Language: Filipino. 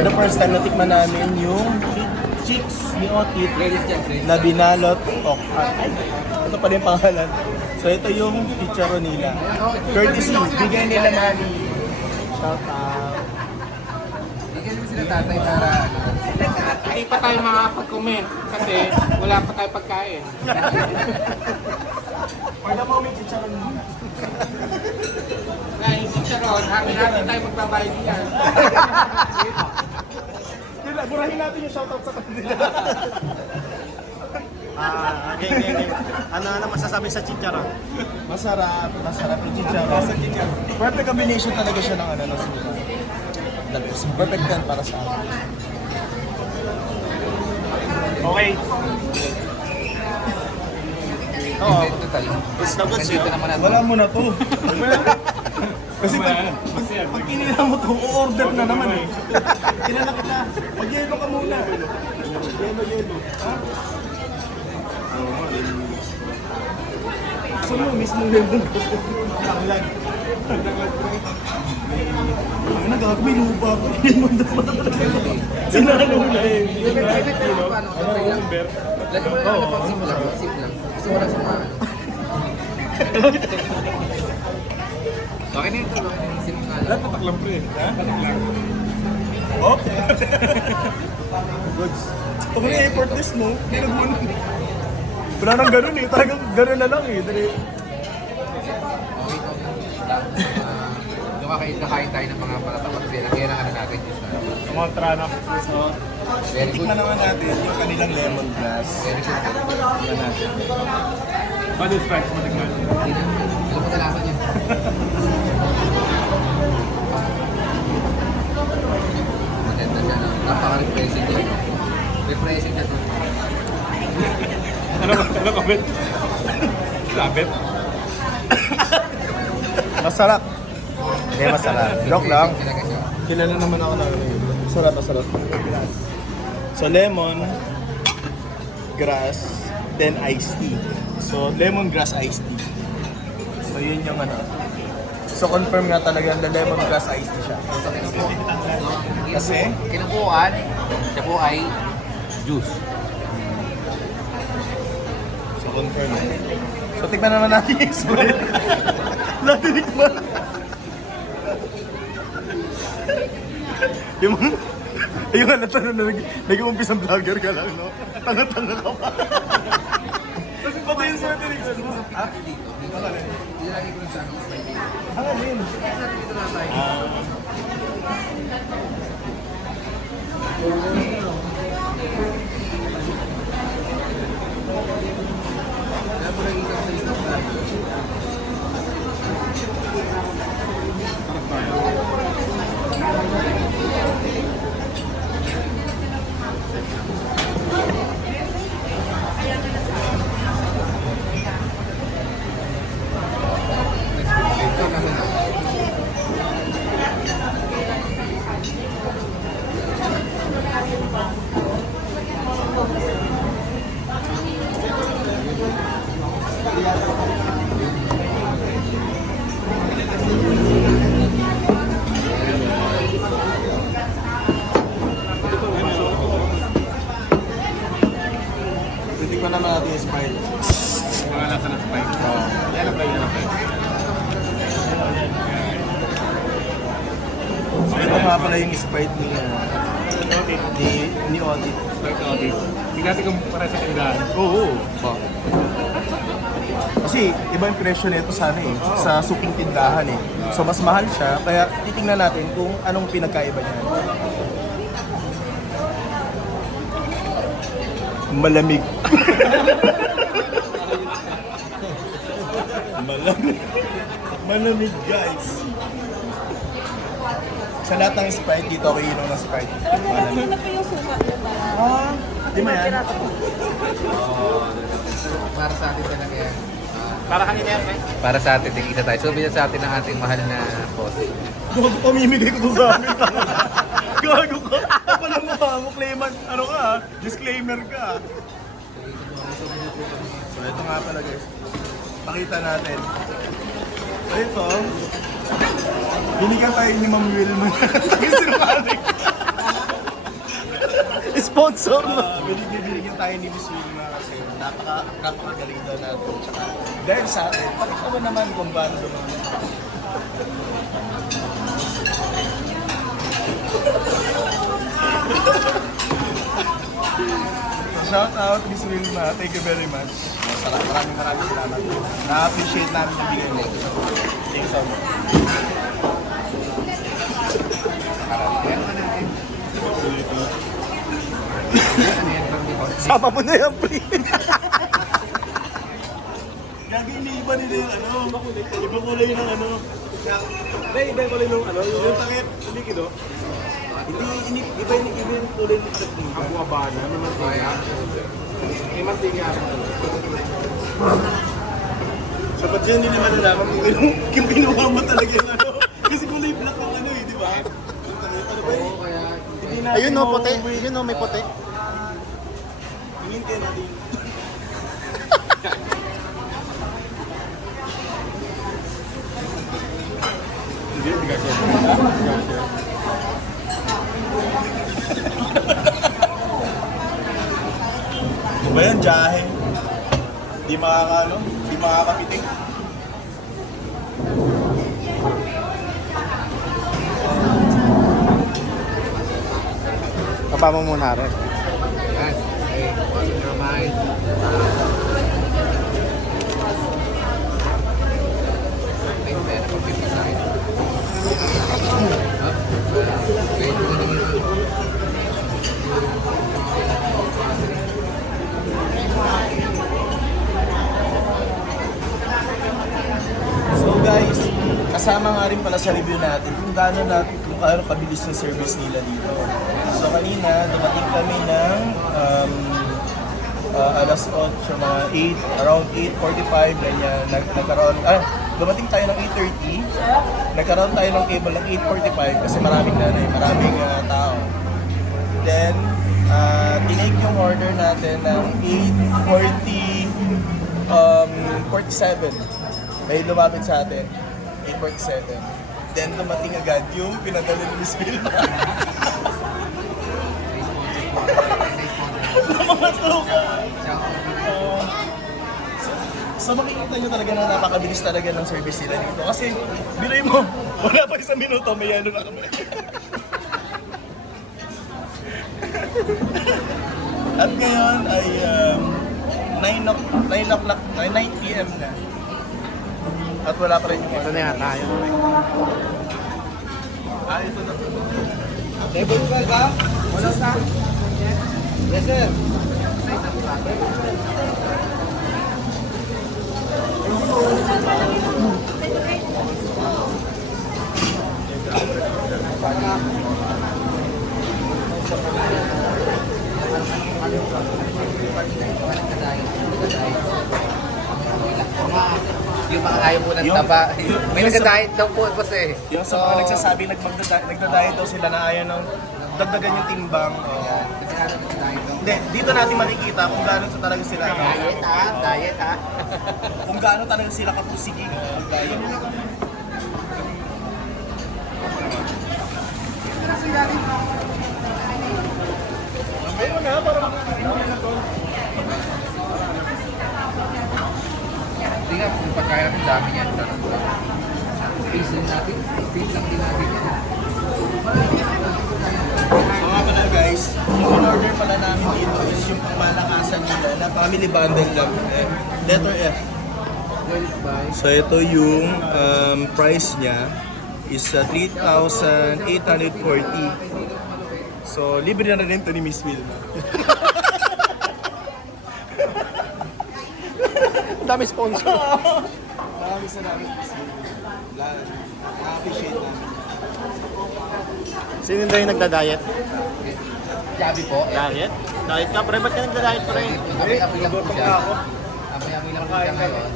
For the first time, natikman namin yung chicks ni Otit na binalot ay, ito pala yung pangalan. So ito yung chicharon nila. Courtesy, bigay nila namin. Shout out. Bigyan mo sila tatay para Hindi pa tayo makakapag-comment kasi wala pa tayo pagkain. Or na po may chicharon muna. Kaya yung chicharon, happy tayo magbabayad yan. Yun lang, burahin natin yung shoutout sa kanila. Game. Ano masasabi sa chicharon? Masarap yung chicharon. Perfect combination talaga siya ng ng suka. Perfect yan para sa akin. Okay. Oo. It's the goods dito yun. naman natin. Wala mo na to. Kasi pag kinila mo to, o-order na naman eh. Kinala kita. Mag-yelo ka muna. Yelo. Ha? Gusto mo, mismo yelo. Langlag. Ang nagagawa, may lupa ako. Sinanong na eh. Lagi mo na lang sip lang. Kasi wala sa mga Okay na ito. Sip nga lang. Pataklang pre. Ha? Pataklang. Oh? Goods. Pag may import test mo, hindi nagbunan. Wala nang ganun eh. Talagang ganun na lang eh. Dali. Kakain tayo ng mga palatapat. Kaya lang ano natin. Kumontra na. So, Very good. tikman naman natin yung kanilang lemongrass. Very good. Tikman natin. Body strikes mo tingnan. Alam mo talasan yun. Maganda siya na. Napaka-refreshing niya. Refreshing na ito. Ano kabit? Kabit? Masarap. Hindi masarap. Joke lang. Talaga siya. Kilala naman ako na masarap. So lemon, grass, then iced tea. So lemongrass iced tea. So yun yung So confirm nga talaga na lemongrass iced tea siya. Kasi Kinukuhaan, siya po ay juice. So confirm. So tignan naman natin yung smell. Natinig ba? Yung tanong na nag-umpisa vlogger ka lang, no? Tanga-tanga ka pa. Tapos pati yung sa natinig sa mo. Ha? Dito lagi ko lang sa ano. Ang alin? Dito na tayo. Wala po lang isang place na tayo. Ito naman ako. Titikman naman natin yung Sprite. Mga nasa na spike. Yan ang tayo. So ito nga pala yung Sprite ni Otit. Spike audit. Hindi natin kung para sa tindahan. Oo. Kasi iba yung presyo nito sana eh, sa suking tindahan eh. So mas mahal siya, kaya titingnan natin kung anong pinagkaiba niya. Malamig. Malamig guys. Sa lahat ng Sprite dito ako inom ng Sprite. Malamig. Ano pa yung suka nila? Di ba yan? Para sa atin talaga yan. Para kanina yan, guys. Para sa atin, tig-isa tayo. So, bilang sa atin ang ating mahal na boss. Gago, pamimigay ko to sa amin. Gago ka. Kapala mukha mo, claimant. Ano ka? Disclaimer ka. So ito nga pala guys. Pakita natin. So ito. Binigyan tayo ni Ma'am Wilma. Yung sinungaling. sponsor. Binigyan tayo ni Miss Wilma kasi napakagaling daw natin. Tsaka dahil sa atin, pakita mo naman kung paano dumami. Shout out Miss Wilma, thank you very much. Maraming salamat. Na-appreciate namin yung bigay mo. Thank you so much. Sama mo na yan, pre. Gagi, iniiba nila yung ano. Iba kulay ng ano. Iba yung kulay ng ano, Yung takip. likido. Iba yung kulay ng takip. Ang wabana, may mantika. May mantika. So, ba't yan hindi naman nalaman kung kinuha mo talaga yung ano? Kasi kulay black ang ano eh, di ba? Ano ba eh? Hindi natin Ayun no, puti. mauwi. Ayun no, may puti. Hintay natin. Hindi kasi. Ano ba yan? Jahe. Di makakano? Di makakapiting. Kapa mo muna rin. Yan. Okay. What's in your mind? May pera pa 50 tayo. Okay. So guys, kasama nga rin pala sa review natin kung gaano kabilis yung service nila dito. So kanina, dumating kami ng alas 8, mga 8, around 8:45, ganyan. Dumating tayo ng 8:30, nagkaroon tayo ng cable ng 8:45 kasi maraming tao. Then, tinake yung order natin ng 8:47. May lumapit sa atin, 8:47. Then dumating agad yung pinadala ni Miss Wilma. Mga tuka. So makikita nyo talaga na napakabilis talaga ng service nila dito. Kasi, bilay mo, wala pa isang minuto, may yelo na kami. At ngayon ay 9 p.m. na. At wala pa rin yung Ito na yan, tayo. ito na. Table ba ka? Wala sa? Yes, sir. Yung mga ayaw po ng Yung- taba. May yung- nagda-diet daw po boss eh. Yung sa mga nagsasabi nagda-diet daw sila na ayaw ng dagdagan yung timbang. Hindi, dito natin makikita kung gaano talaga sila. Diet ha. Kung gaano talaga sila kapusigi. Diet. Ayun na, parang Hindi nga, kung pagkaya natin dami yan. Space din natin. Space lang din natin yan. So nga pala guys, yung in-order pala namin dito is yung pangmalakasan nila na family bundle lang. Letter F. So ito yung price niya is 3,840. So libre na rin ito ni Miss Wilma. Ang dami sponsor. Maraming salamat Miss Wilma. Na-appreciate namin. Sino daw yung nagda-diet? Jabi po. Diet? Diet ka, pre? Ba't ka nagda-diet, pre? Amoy-amoy lang po siya. Amoy-amoy lang po siya ngayon.